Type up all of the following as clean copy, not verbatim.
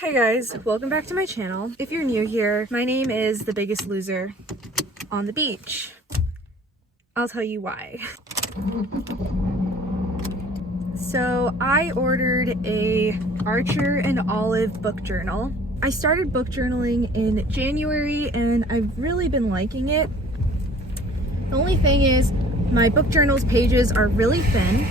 Hi guys, welcome back to my channel. If you're new here, my name is the biggest loser on the beach. I'll tell you why. So I ordered a Archer and Olive book journal. I started book journaling in January and I've really been liking it. The only thing is my book journal's pages are really thin.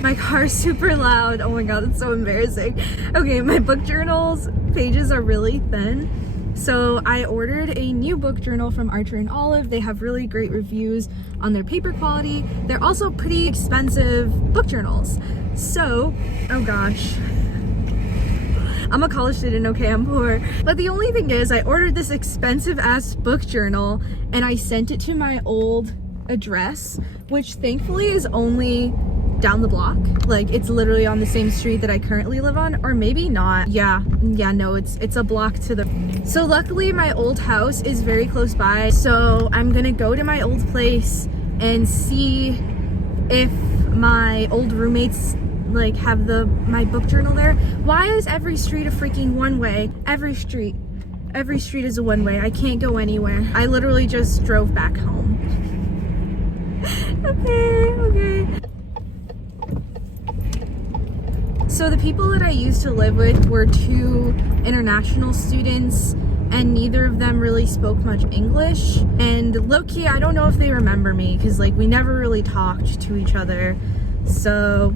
My car's super loud. Oh my god, it's so embarrassing. Okay, my book journal's pages are really thin. So I ordered a new book journal from Archer and Olive. They have really great reviews on their paper quality. They're also pretty expensive book journals. So, oh gosh. I'm a college student, okay, I'm poor. But the only thing is I ordered this expensive ass book journal and I sent it to my old address, which thankfully is only down the block. Like, it's literally on the same street that I currently live on, or maybe not. Yeah, no, it's a block to the... So luckily my old house is very close by, so I'm gonna go to my old place and see if my old roommates like have my book journal there. Why is every street a freaking one way? Every street is a one way. I can't go anywhere. I literally just drove back home. Okay. So the people that I used to live with were two international students and neither of them really spoke much English. And low-key, I don't know if they remember me because like we never really talked to each other. So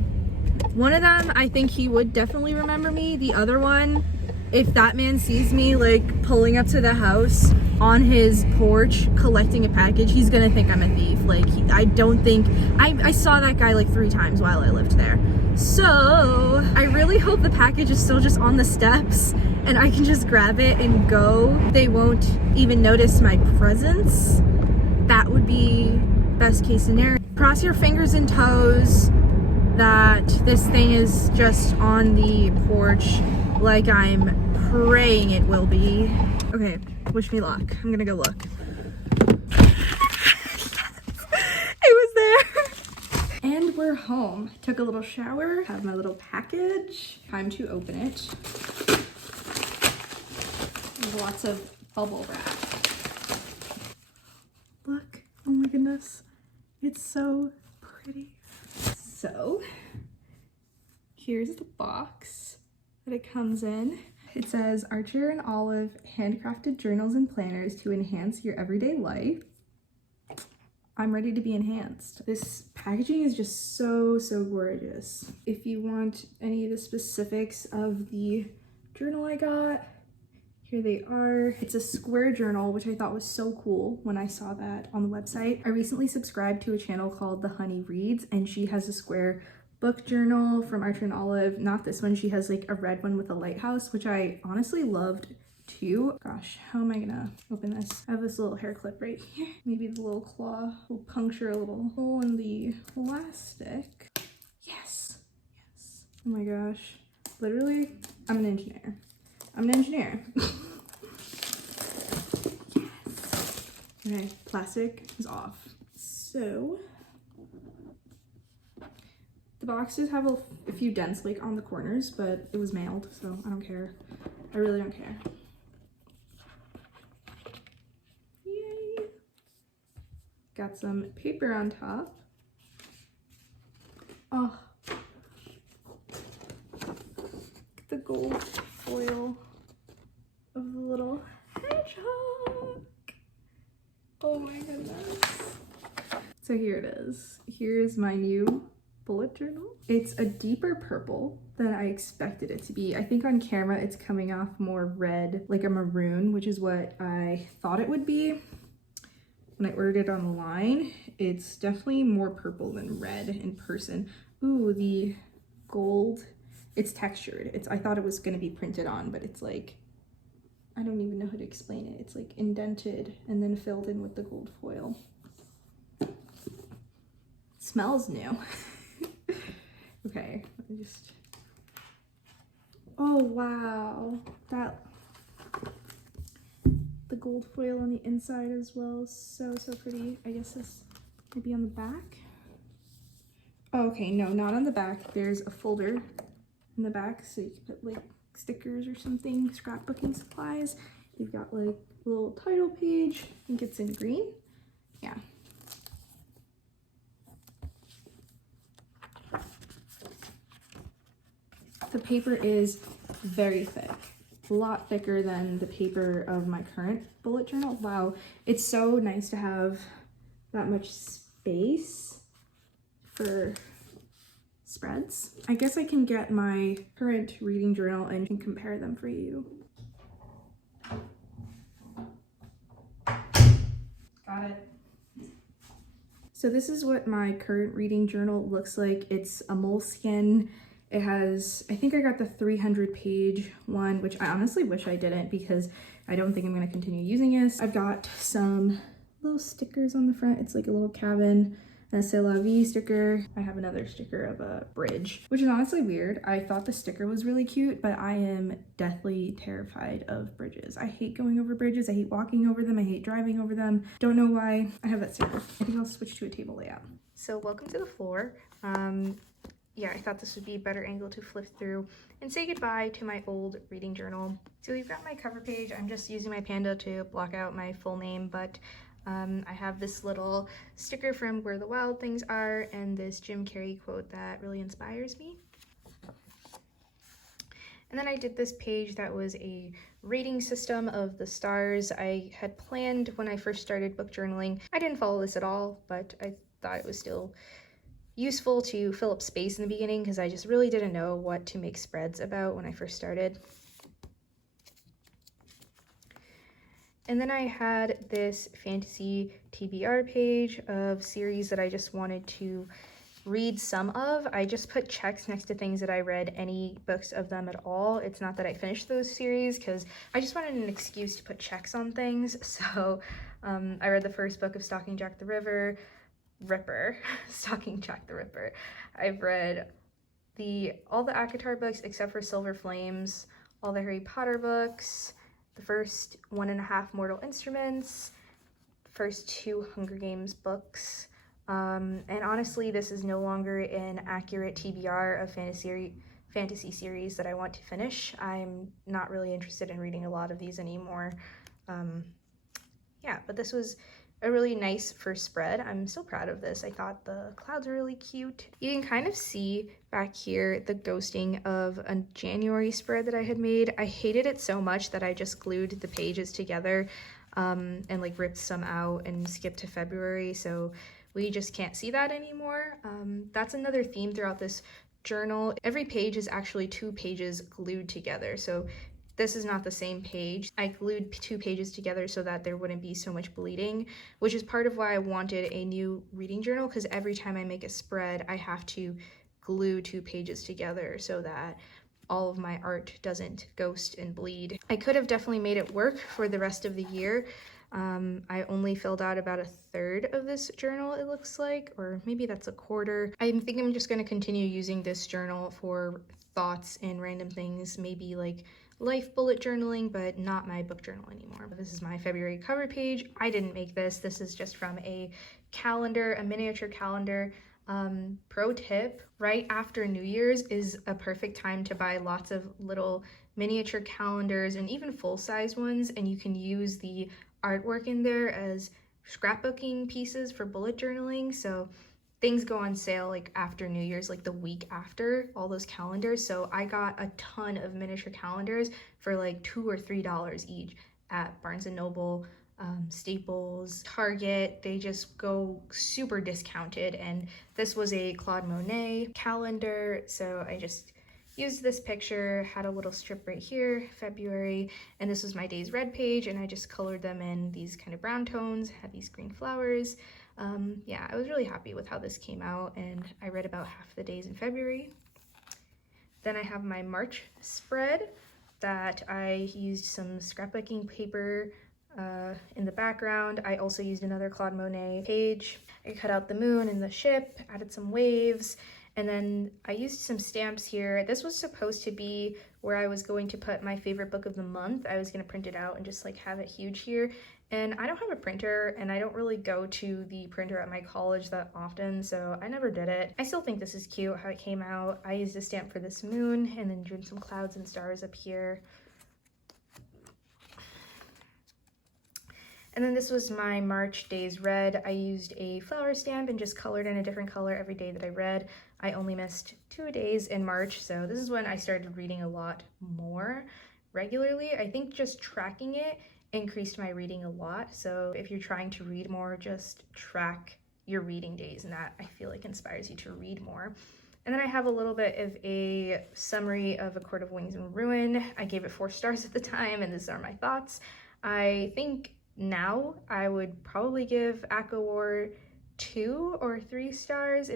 one of them, I think he would definitely remember me. The other one, if that man sees me like pulling up to the house on his porch collecting a package, he's gonna think I'm a thief. Like, I don't think, I saw that guy like 3 times while I lived there. So I really hope the package is still just on the steps and I can just grab it and go. They won't even notice my presence. That would be best case scenario. Cross your fingers and toes that this thing is just on the porch like I'm praying it will be. Okay, wish me luck. I'm gonna go look. It was there. And we're home. Took a little shower, have my little package. Time to open it. There's lots of bubble wrap. Look, oh my goodness. It's so pretty. So, here's the box that it comes in. It says Archer and Olive handcrafted journals and planners to enhance your everyday life. I'm ready to be enhanced. This packaging is just so gorgeous. If you want any of the specifics of the journal I got, here they are. It's a square journal, which I thought was so cool when I saw that on the website. I recently subscribed to a channel called The Honey Reads, and she has a square book journal from Archer and Olive. Not this one, she has like a red one with a lighthouse, which I honestly loved too. Gosh, how am I gonna open this? I have this little hair clip right here. Maybe the little claw will puncture a little hole in the plastic. Yes. Oh my gosh. Literally, I'm an engineer. Yes. Okay, plastic is off. So, the boxes have a few dents like on the corners, but it was mailed, so I don't care. I really don't care. Yay! Got some paper on top. Oh, the gold foil of the little hedgehog. Oh my goodness. So here it is. Here's my new bullet journal. It's a deeper purple than I expected it to be. I think on camera it's coming off more red, like a maroon, which is what I thought it would be. When I ordered it online, it's definitely more purple than red in person. Ooh, the gold, it's textured. I thought it was gonna be printed on, but it's like, I don't even know how to explain it. It's like indented and then filled in with the gold foil. It smells new. Okay, let me just, oh wow, the gold foil on the inside as well, so pretty. I guess this might be on the back. Oh, okay, no, not on the back. There's a folder in the back, so you can put like stickers or something, scrapbooking supplies. You've got like a little title page. I think it's in green. Yeah. The paper is very thick, a lot thicker than the paper of my current bullet journal. Wow, it's so nice to have that much space for spreads. I guess I can get my current reading journal and can compare them for you. Got it. So this is what my current reading journal looks like. It's a moleskin. It has, I think I got the 300-page one, which I honestly wish I didn't because I don't think I'm going to continue using it. I've got some little stickers on the front. It's like a little cabin, a C'est la vie sticker. I have another sticker of a bridge, which is honestly weird. I thought the sticker was really cute, but I am deathly terrified of bridges. I hate going over bridges. I hate walking over them. I hate driving over them. Don't know why I have that sticker. I think I'll switch to a table layout. So welcome to the floor. Yeah, I thought this would be a better angle to flip through and say goodbye to my old reading journal. So we've got my cover page. I'm just using my panda to block out my full name, but I have this little sticker from Where the Wild Things Are and this Jim Carrey quote that really inspires me. And then I did this page that was a rating system of the stars. I had planned when I first started book journaling. I didn't follow this at all, but I thought it was still useful to fill up space in the beginning because I just really didn't know what to make spreads about when I first started. And then I had this fantasy TBR page of series that I just wanted to read some of. I just put checks next to things that I read any books of them at all. It's not that I finished those series because I just wanted an excuse to put checks on things. So I read the first book of Stalking Jack the Stalking Jack the Ripper. I've read all the ACOTAR books except for Silver Flames, all the Harry Potter books, the first 1.5 Mortal Instruments, first 2 Hunger Games books, and honestly this is no longer an accurate TBR of fantasy series that I want to finish. I'm not really interested in reading a lot of these anymore. Yeah, but this was a really nice first spread. I'm so proud of this. I thought the clouds were really cute. You can kind of see back here the ghosting of a January spread that I had made. I hated it so much that I just glued the pages together and like ripped some out and skipped to February. So we just can't see that anymore. That's another theme throughout this journal. Every page is actually 2 pages glued together. So this is not the same page. I glued 2 pages together so that there wouldn't be so much bleeding, which is part of why I wanted a new reading journal, because every time I make a spread, I have to glue 2 pages together so that all of my art doesn't ghost and bleed. I could have definitely made it work for the rest of the year. I only filled out about 1/3 of this journal, it looks like, or maybe that's 1/4. I think I'm just going to continue using this journal for thoughts and random things, maybe like life bullet journaling, but not my book journal anymore. This is my February cover page. I didn't make this. This is just from a calendar, a miniature calendar. Pro tip, right after New Year's is a perfect time to buy lots of little miniature calendars and even full-size ones, and you can use the artwork in there as scrapbooking pieces for bullet journaling. So things go on sale like after New Year's, like the week after, all those calendars. So I got a ton of miniature calendars for like $2 or $3 each at Barnes & Noble, Staples, Target. They just go super discounted. And this was a Claude Monet calendar. So I just used this picture, had a little strip right here, February, and this was my Days Red page, and I just colored them in these kind of brown tones, had these green flowers. Yeah, I was really happy with how this came out, and I read about half the days in February. Then I have my March spread that I used some scrapbooking paper in the background. I also used another Claude Monet page. I cut out the moon and the ship, added some waves, And then I used some stamps here. This was supposed to be where I was going to put my favorite book of the month. I was going to print it out and just like have it huge here. And I don't have a printer, and I don't really go to the printer at my college that often, so I never did it. I still think this is cute how it came out. I used a stamp for this moon and then drew some clouds and stars up here. And then this was my March days read. I used a flower stamp and just colored in a different color every day that I read. I only missed 2 days in March, so this is when I started reading a lot more regularly. I think just tracking it increased my reading a lot. So if you're trying to read more, just track your reading days, and that I feel like inspires you to read more. And then I have a little bit of a summary of A Court of Wings and Ruin. I gave it 4 stars at the time, and these are my thoughts. I think now I would probably give Echo War 2 or 3 stars.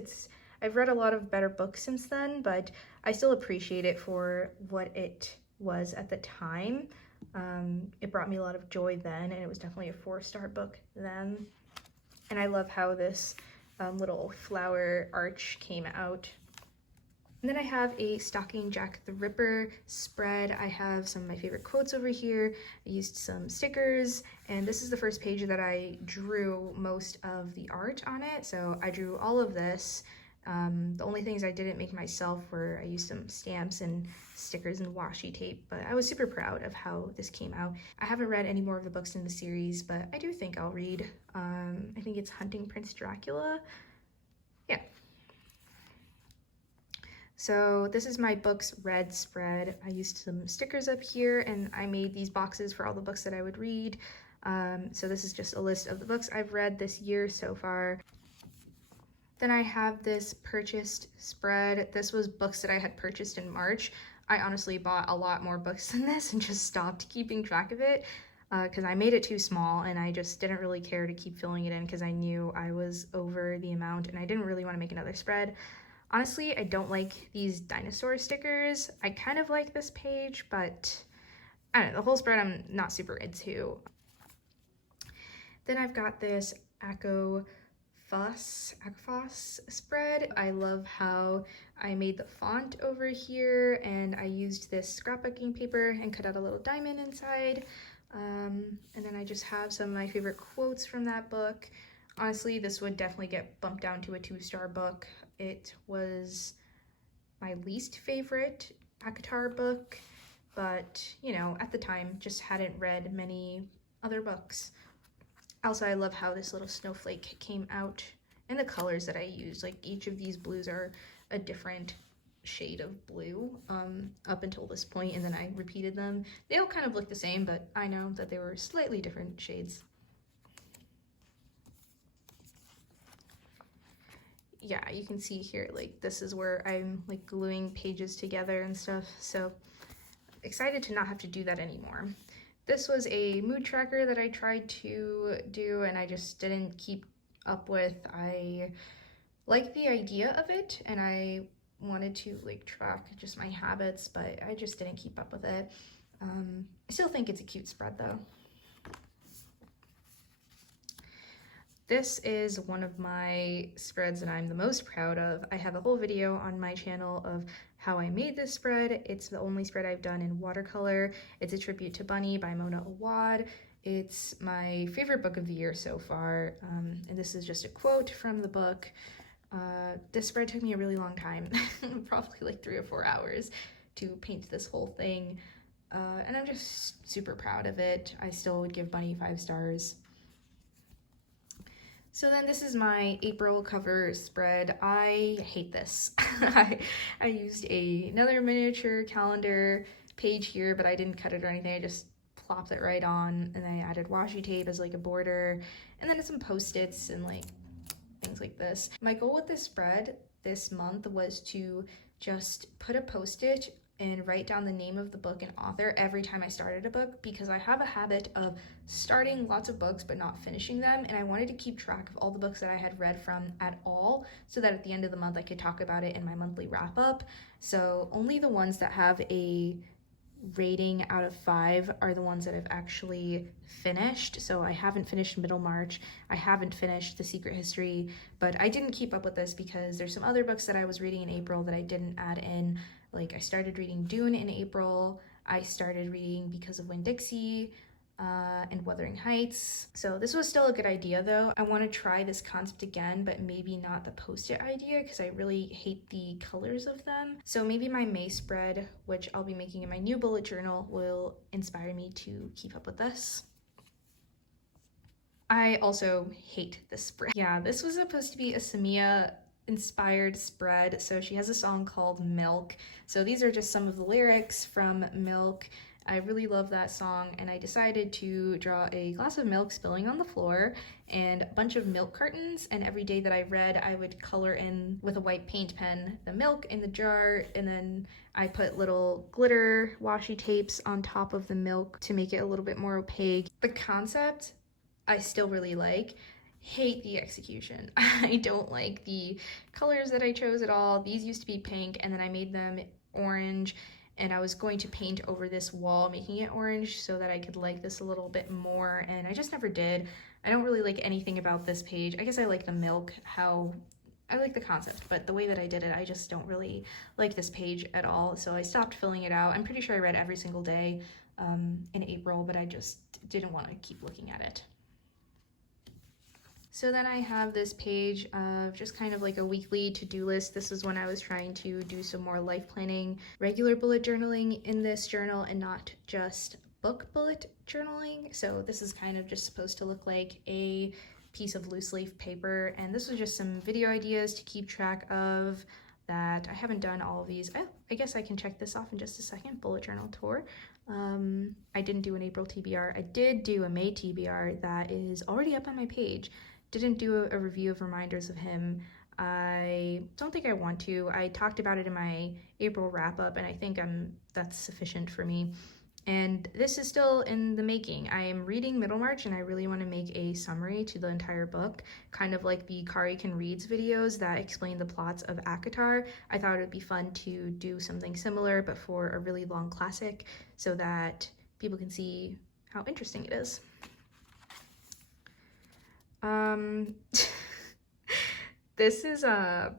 I've read a lot of better books since then, but I still appreciate it for what it was at the time. It brought me a lot of joy then, and it was definitely a 4-star book then. And I love how this little flower arch came out. And then I have a Stocking Jack the Ripper spread. I have some of my favorite quotes over here. I used some stickers, and this is the first page that I drew most of the art on it. So I drew all of this. The only things I didn't make myself were I used some stamps and stickers and washi tape, but I was super proud of how this came out. I haven't read any more of the books in the series, but I do think I'll read. I think it's Hunting Prince Dracula. Yeah. So this is my books read spread. I used some stickers up here, and I made these boxes for all the books that I would read. So this is just a list of the books I've read this year so far. Then I have this purchased spread. This was books that I had purchased in March. I honestly bought a lot more books than this and just stopped keeping track of it because I made it too small, and I just didn't really care to keep filling it in because I knew I was over the amount, and I didn't really want to make another spread. Honestly, I don't like these dinosaur stickers. I kind of like this page, but I don't know, the whole spread I'm not super into. Then I've got this Echo Foss spread. I love how I made the font over here, and I used this scrapbooking paper and cut out a little diamond inside. And then I just have some of my favorite quotes from that book. Honestly, this would definitely get bumped down to a 2-star book. It was my least favorite ACOTAR book, but you know, at the time just hadn't read many other books. Also, I love how this little snowflake came out and the colors that I used. Like each of these blues are a different shade of blue up until this point, and then I repeated them. They all kind of look the same, but I know that they were slightly different shades. Yeah, you can see here, like this is where I'm like gluing pages together and stuff. So excited to not have to do that anymore. This was a mood tracker that I tried to do and I just didn't keep up with. I like the idea of it and I wanted to like track just my habits, but I just didn't keep up with it. I still think it's a cute spread though. This is one of my spreads that I'm the most proud of. I have a whole video on my channel of how I made this spread. It's the only spread I've done in watercolor. It's a tribute to Bunny by Mona Awad. It's my favorite book of the year so far, and this is just a quote from the book. This spread took me a really long time, probably like 3 or 4 hours to paint this whole thing, and I'm just super proud of it. I still would give Bunny 5 stars. So then this is my April cover spread. I hate this. I used another miniature calendar page here, but I didn't cut it or anything. I just plopped it right on, and I added washi tape as like a border, and then some post-its and like things like this. My goal with this spread this month was to just put a post-it and write down the name of the book and author every time I started a book, because I have a habit of starting lots of books but not finishing them, and I wanted to keep track of all the books that I had read from at all, so that at the end of the month I could talk about it in my monthly wrap-up. So only the ones that have a rating out of 5 are the ones that I've actually finished. So I haven't finished Middlemarch, I haven't finished The Secret History, but I didn't keep up with this because there's some other books that I was reading in April that I didn't add in. Like I started reading Dune in April, I started reading Because of Winn-Dixie, and Wuthering Heights. So this was still a good idea though. I want to try this concept again, but maybe not the post-it idea because I really hate the colors of them. So maybe my May spread, which I'll be making in my new bullet journal, will inspire me to keep up with this. I also hate this spread. Yeah, this was supposed to be a Samia inspired spread. So she has a song called Milk. So these are just some of the lyrics from Milk. I really love that song, and I decided to draw a glass of milk spilling on the floor and a bunch of milk cartons, and every day that I read I would color in with a white paint pen the milk in the jar, and then I put little glitter washi tapes on top of the milk to make it a little bit more opaque. The concept I still really like. Hate the execution. I don't like the colors that I chose at all. These used to be pink and then I made them orange, and I was going to paint over this wall making it orange so that I could like this a little bit more, and I just never did. I don't really like anything about this page. I guess I like the milk, how I like the concept, but the way that I did it, I just don't really like this page at all, so I stopped filling it out. I'm pretty sure I read every single day in April, but I just didn't want to keep looking at it. So then I have this page of just kind of like a weekly to-do list. This is when I was trying to do some more life planning, regular bullet journaling in this journal and not just book bullet journaling. So this is kind of just supposed to look like a piece of loose leaf paper. And this was just some video ideas to keep track of that I haven't done all of these. Oh, I guess I can check this off in just a second. Bullet journal tour. I didn't do an April TBR. I did do a May TBR that is already up on my page. Didn't do a review of Reminders of Him. I don't think I want to. I talked about it in my April wrap-up, and I think that's sufficient for me. And this is still in the making. I am reading Middlemarch, and I really want to make a summary to the entire book, kind of like the Kari Can Reads videos that explain the plots of ACOTAR. I thought it would be fun to do something similar, but for a really long classic, so that people can see how interesting it is. This is I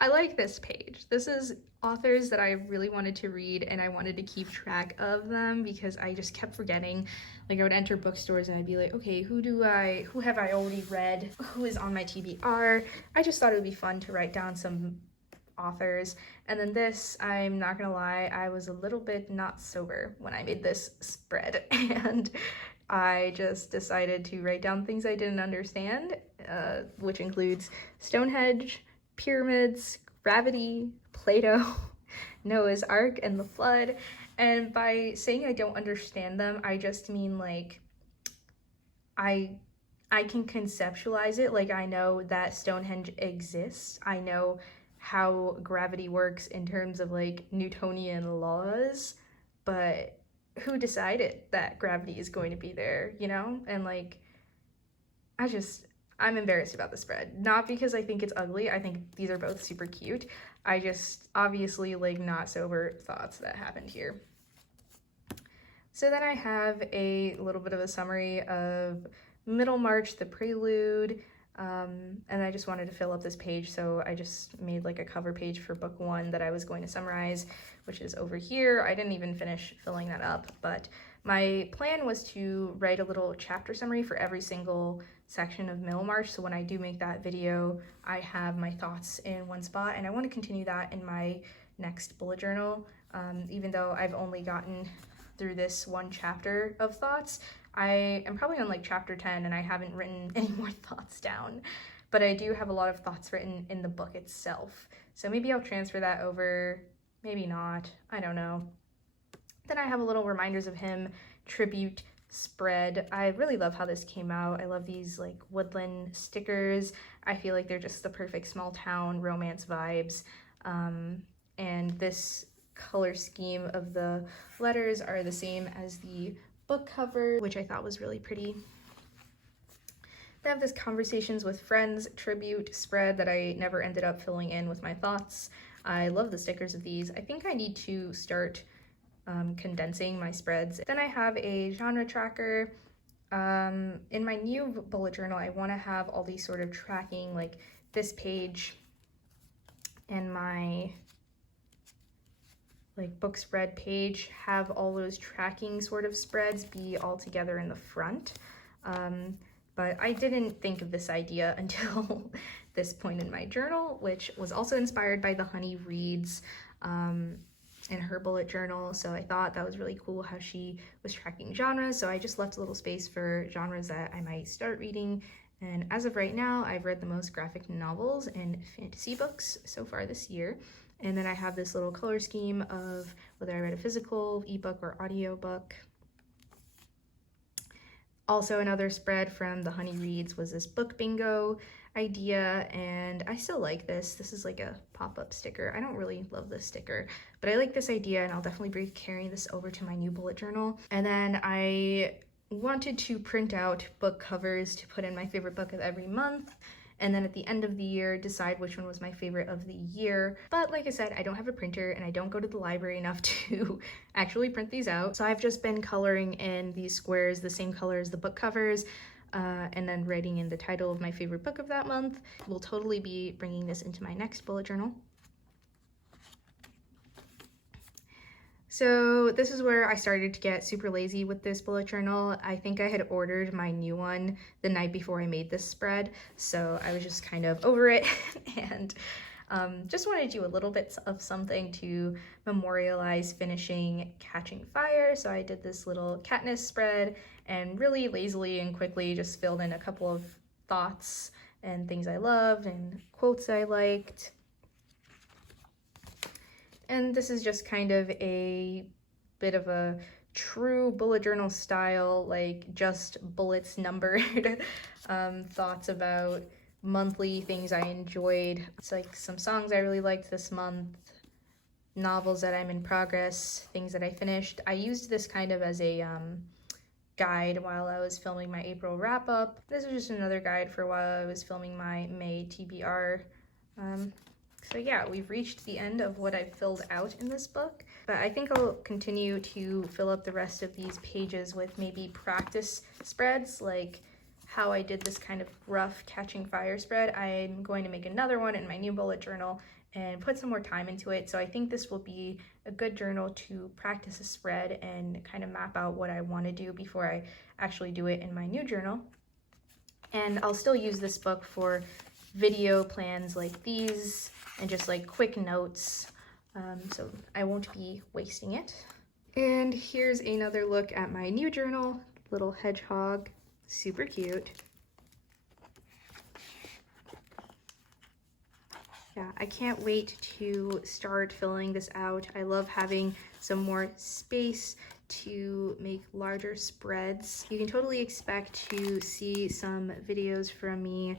like this page. This is authors that I really wanted to read, and I wanted to keep track of them because I just kept forgetting. Like I would enter bookstores and I'd be like, okay, who have I already read? Who is on my TBR? I just thought it would be fun to write down some authors. And then this, I'm not gonna lie, I was a little bit not sober when I made this spread, and I just decided to write down things I didn't understand, which includes Stonehenge, pyramids, gravity, Plato, Noah's Ark, and the flood. And by saying I don't understand them, I just mean like I can conceptualize it. Like I know that Stonehenge exists. I know how gravity works in terms of like Newtonian laws, but who decided that gravity is going to be there, you know? And like, I'm embarrassed about the spread. Not because I think it's ugly, I think these are both super cute. I just, obviously, like, not sober thoughts that happened here. So then I have a little bit of a summary of Middlemarch, the prelude, and I just wanted to fill up this page, so I just made like a cover page for book 1 that I was going to summarize, which is over here. I didn't even finish filling that up, but my plan was to write a little chapter summary for every single section of Middlemarch, so when I do make that video, I have my thoughts in one spot, and I want to continue that in my next bullet journal. Even though I've only gotten through this one chapter of thoughts, I am probably on like chapter 10 and I haven't written any more thoughts down, but I do have a lot of thoughts written in the book itself. So maybe I'll transfer that over, maybe not, I don't know. Then I have a little Reminders of Him tribute spread. I really love how this came out. I love these like woodland stickers. I feel like they're just the perfect small town romance vibes. And this color scheme of the letters are the same as the book cover, which I thought was really pretty. They have this Conversations with Friends tribute spread that I never ended up filling in with my thoughts. I love the stickers of these. I think I need to start condensing my spreads. Then I have a genre tracker. In my new bullet journal, I want to have all these sort of tracking, like this page and my like book spread page, have all those tracking sort of spreads be all together in the front. But I didn't think of this idea until this point in my journal, which was also inspired by the Honey Reads in her bullet journal. So I thought that was really cool how she was tracking genres. So I just left a little space for genres that I might start reading. And as of right now, I've read the most graphic novels and fantasy books so far this year. And then I have this little color scheme of whether I read a physical, ebook, or audiobook. Also, another spread from the Honey Reads was this book bingo idea, and I still like this. This is like a pop-up sticker. I don't really love this sticker, but I like this idea, and I'll definitely be carrying this over to my new bullet journal. And then I wanted to print out book covers to put in my favorite book of every month, and then at the end of the year decide which one was my favorite of the year. But like I said, I don't have a printer and I don't go to the library enough to actually print these out. So I've just been coloring in these squares the same color as the book covers, and then writing in the title of my favorite book of that month. We'll totally be bringing this into my next bullet journal. So this is where I started to get super lazy with this bullet journal. I think I had ordered my new one the night before I made this spread, so I was just kind of over it and just wanted to do a little bit of something to memorialize finishing Catching Fire. So I did this little Katniss spread and really lazily and quickly just filled in a couple of thoughts and things I loved and quotes I liked. And this is just kind of a bit of a true bullet journal style, like just bullets numbered thoughts about monthly things I enjoyed. It's like some songs I really liked this month, novels that I'm in progress, things that I finished. I used this kind of as a guide while I was filming my April wrap up. This is just another guide for while I was filming my May TBR. So yeah, we've reached the end of what I've filled out in this book, but I think I'll continue to fill up the rest of these pages with maybe practice spreads, like how I did this kind of rough Catching Fire spread. I'm going to make another one in my new bullet journal and put some more time into it. So I think this will be a good journal to practice a spread and kind of map out what I want to do before I actually do it in my new journal. And I'll still use this book for video plans like these and just like quick notes, so I won't be wasting it. And here's another look at my new journal, little hedgehog, super cute. Yeah, I can't wait to start filling this out. I love having some more space to make larger spreads. You can totally expect to see some videos from me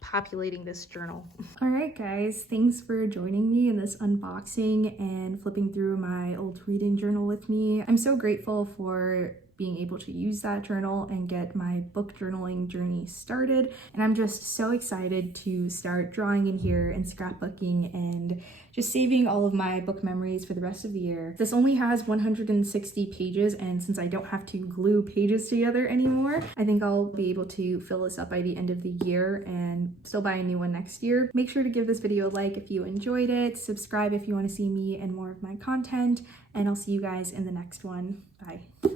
populating this journal. All right, guys, thanks for joining me in this unboxing and flipping through my old reading journal with me. I'm so grateful for being able to use that journal and get my book journaling journey started. And I'm just so excited to start drawing in here and scrapbooking and just saving all of my book memories for the rest of the year. This only has 160 pages, and since I don't have to glue pages together anymore, I think I'll be able to fill this up by the end of the year and still buy a new one next year. Make sure to give this video a like if you enjoyed it, subscribe if you want to see me and more of my content, and I'll see you guys in the next one. Bye.